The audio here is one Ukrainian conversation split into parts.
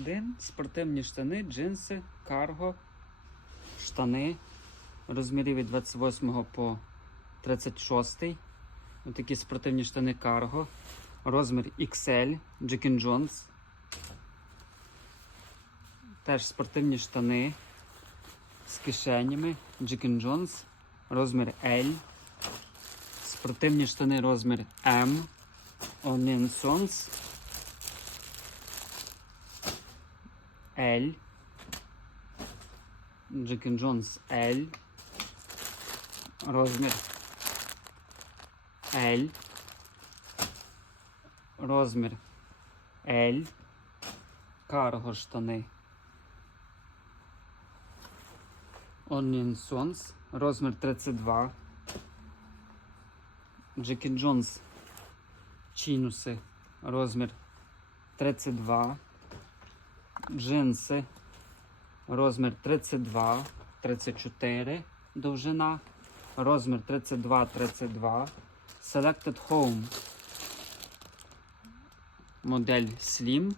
Один спортивні штани, джинси, карго, штани. Розмірів від 28 по 36. Ось такі спортивні штани карго. Розмір XL, Jack Jones. Теж спортивні штани з кишенями, Jack Jones. Розмір L. Спортивні штани розмір M. Onion Sons. L. Jack Jones L. Розмір L. Розмір L. Карго штани. Onion Sons. Розмір 32. Джекі Джонс. Чінуси. Розмір 32. Джинси. Розмір 32, 34 довжина. Розмір 32, 32. Selected Home. Модель Slim.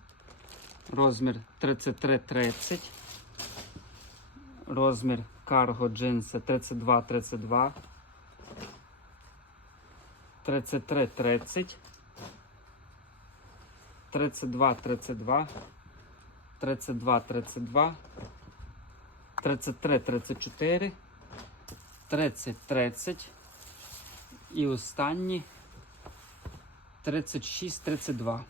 Розмір 33, 30. Розмір Cargo джинси 32, 32. 33, 30. 32, 32. 32, 32, 33, 34, 30, 30 і останні. 36, 32.